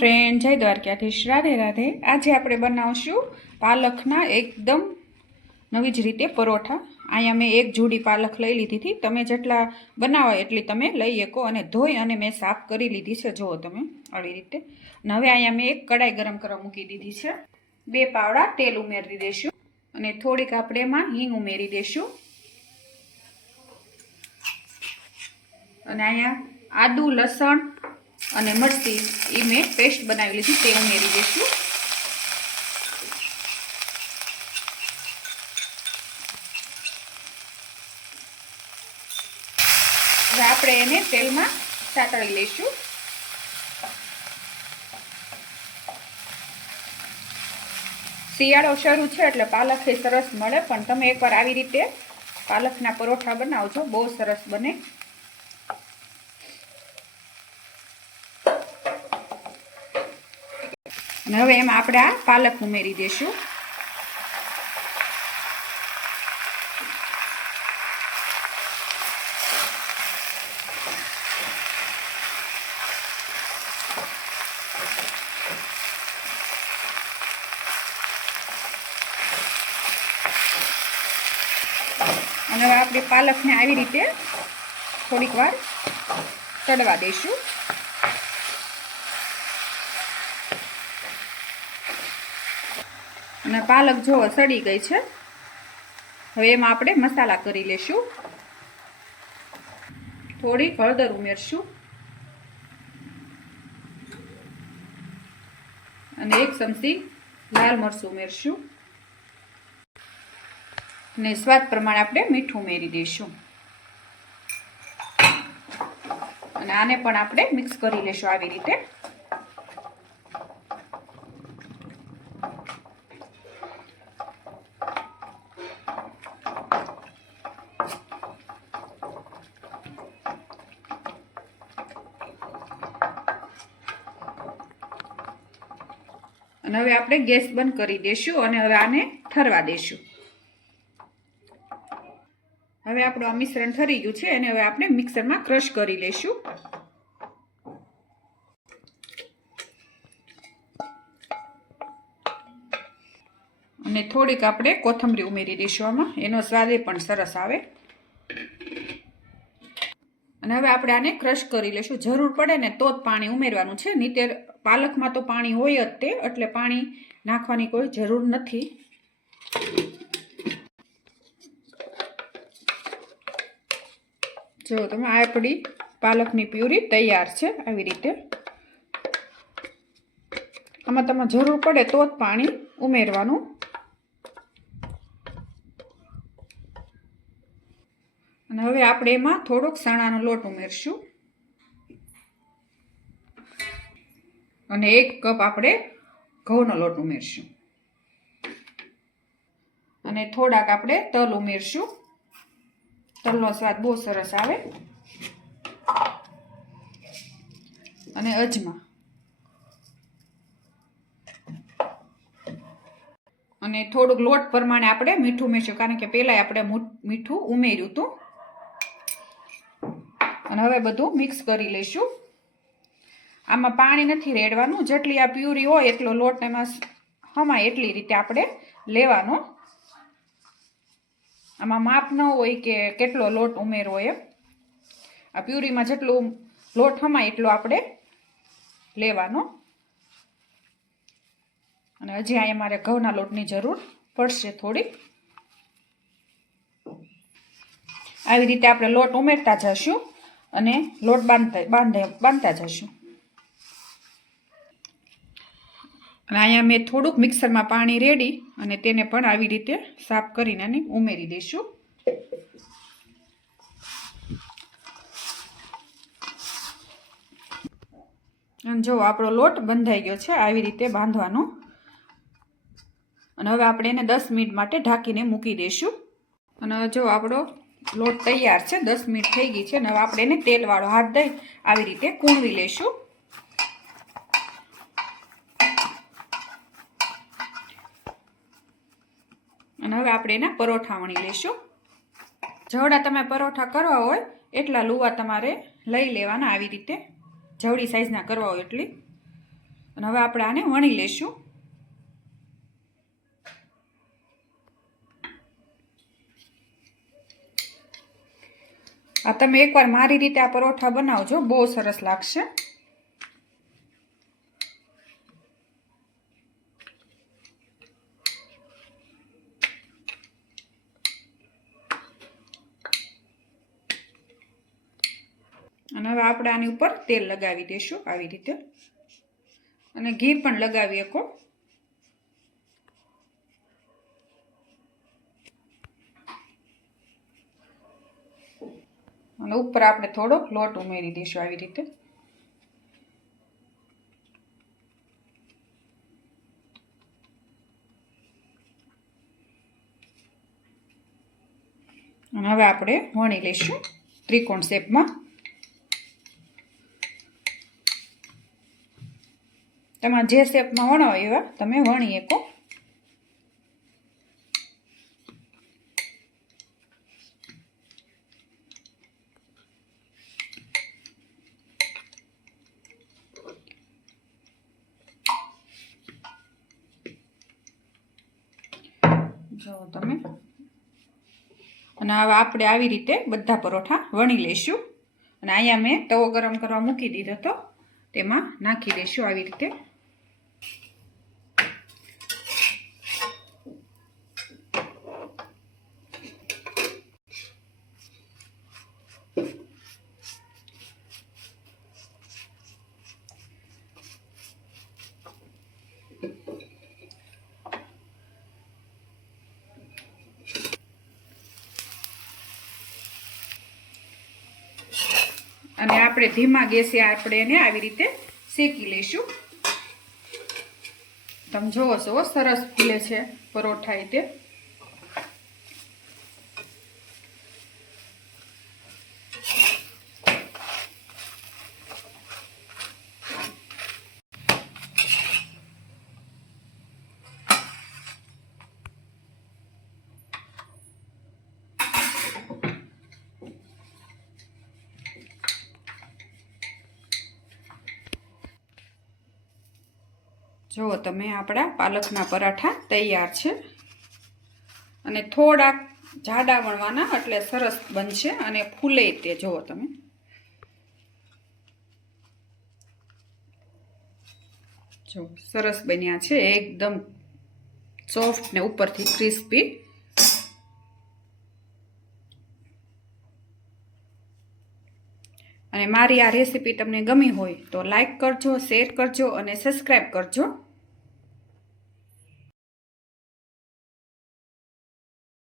Friend, જય દ્વારકાધીશ, રાધે રાધે। આજે આપણે બનાવશું પાલકના એકદમ નવી જ રીતે પરોઠા। અહીંયા મેં એક જોડી પાલક લઈ લીધી હતી। તમે જેટલા બનાવો એટલી તમે લઈ શકો અને ધોઈ અને મેં સાફ કરી લીધી છે, જુઓ તમે આવી રીતે। અને હવે અહીંયા મેં એક કડાઈ ગરમ કરવા મૂકી દીધી છે। 2 પાવડા તેલ ઉમેરી દઈશું અને થોડીક આપણે એમાં હિંગ ઉમેરી દઈશું અને અહીંયા આદુ, લસણ અને મરચી એ મેં પેસ્ટ બનાવી લીધી તે ઉમેરી દઈશું। હવે આપણે એને તેલમાં સાતળી લઈશું। શિયાળો શરૂ છે એટલે પાલક એ સરસ મળે, પણ તમે એકવાર આવી રીતે પાલકના પરોઠા બનાવજો, બહુ સરસ બને। અને હવે એમાં આપણે આ પાલક ઉમેરી દઈશું। અને હવે આપણે પાલકને આવી રીતે થોડીક વાર ચડવા દઈશું। અને પાલક જો સડી ગઈ છે, હવે એમાં આપણે મસાલા કરી લેશું। થોડી હળદર ઉમેરશું અને 1 ચમચી લાલ મરચું ઉમેરશું અને સ્વાદ પ્રમાણે આપણે મીઠું ઉમેરી દઈશું અને આને પણ આપણે મિક્સ કરી લેશું આવી રીતે। અને હવે આપણે ગેસ બંધ કરી દઈશું અને હવે આને ઠરવા દઈશું। હવે આપણું આ મિશ્રણ ઠરી ગયું છે અને હવે આપણે મિક્સરમાં ક્રશ કરી લઈશું। અને થોડીક આપણે કોથમરી ઉમેરી દઈશું આમાં, એનો સ્વાદ પણ સરસ આવે। અને હવે આપણે આને ક્રશ કરી લઈશું। જરૂર પડે ને તો જ પાણી ઉમેરવાનું છે, નહીંતર પાલકમાં તો પાણી હોય જ તે, એટલે પાણી નાખવાની કોઈ જરૂર નથી। જો તમે આપણી પાલકની પ્યુરી તૈયાર છે આવી રીતે। આમાં તમે જરૂર પડે તો જ પાણી ઉમેરવાનું। અને હવે આપણે એમાં થોડોક ચણાનો લોટ ઉમેરશું અને 1 કપ આપણે ઘઉંનો લોટ ઉમેરશું અને થોડાક આપણે તલ ઉમેરશું। તલનો સ્વાદ બહુ સરસ આવે। અને અજમા અને થોડુંક લોટ પ્રમાણે આપણે મીઠું ઉમેરશું, કારણ કે પહેલા આપણે મીઠું ઉમેર્યું હતું। અને હવે બધું મિક્સ કરી લઈશું। આમાં પાણી નથી રેડવાનું, જેટલી આ પ્યુરી હોય એટલો લોટ એમાં હમાય એટલી રીતે આપણે લેવાનો। આમાં માપ ન હોય કે કેટલો લોટ ઉમેરવો એમ, આ પ્યુરીમાં જેટલું લોટ હમાય એટલો આપણે લેવાનો। અને હજી અહીંયા મારે ઘઉંના લોટની જરૂર પડશે થોડી। આવી રીતે આપણે લોટ ઉમેરતા જશું અને લોટ બાંધતા જશું। અને અહીંયા મેં થોડુંક મિક્સરમાં પાણી રેડી અને તેને પણ આવી રીતે સાફ કરીને ઉમેરી દઈશું। અને જો આપણો લોટ બંધાઈ ગયો છે, આવી રીતે બાંધવાનો। અને હવે આપણે એને 10 મિનિટ માટે ઢાંકીને મૂકી દઈશું। અને જો આપણો લોટ તૈયાર છે, 10 મિનિટ થઈ ગઈ છે। અને હવે આપણે એને તેલવાળો હાથ દઈ આવી રીતે કૂણવી લઈશું। અને હવે આપણે એના પરોઠા વણી લઈશું। જવડા તમે પરોઠા કરવા હોય એટલા લુવા તમારે લઈ લેવાના, આવી રીતે જવડી સાઈઝના કરવા હોય એટલી। અને હવે આપણે આને વણી લઈશું. આ તમે એકવાર મારી રીતે આ પરોઠા બનાવજો, બહુ સરસ લાગશે. અને હવે આપણે આની ઉપર તેલ લગાવી દઈશું આવી રીતે, અને ઘી પણ લગાવી શકો. અને ઉપર આપણે થોડો લોટ ઉમેરી દઈશું આવી રીતે. અને હવે આપણે વણી લઈશું ત્રિકોણ શેપમાં. તમારે જે શેપમાં વણાવો એવા તમે વણી શકો. જો તમે. અને હવે આપણે આવી રીતે બધા પરોઠા વણી લઈશું. અને અહીંયા મેં તવો ગરમ કરવા મૂકી દીધો હતો, તેમાં નાખી દઈશું આવી રીતે. અને આપણે ધીમા ગેસે આપણે એને આવી રીતે શેકી લઈશું. તમે જોવો છો સરસ ફૂલે છે પરોઠા રીતે. જુઓ તમે, આપણા પાલકના પરાઠા તૈયાર છે. અને થોડાક જાડા વણવાના એટલે સરસ બનશે અને ફૂલે તે. જુઓ તમે. જો સરસ બન્યા છે, એકદમ સોફ્ટ ને ઉપરથી ક્રિસ્પી. અને મારી આ રેસીપી તમને ગમી હોય તો લાઈક કરજો, શેર કરજો અને સબસ્ક્રાઈબ કરજો.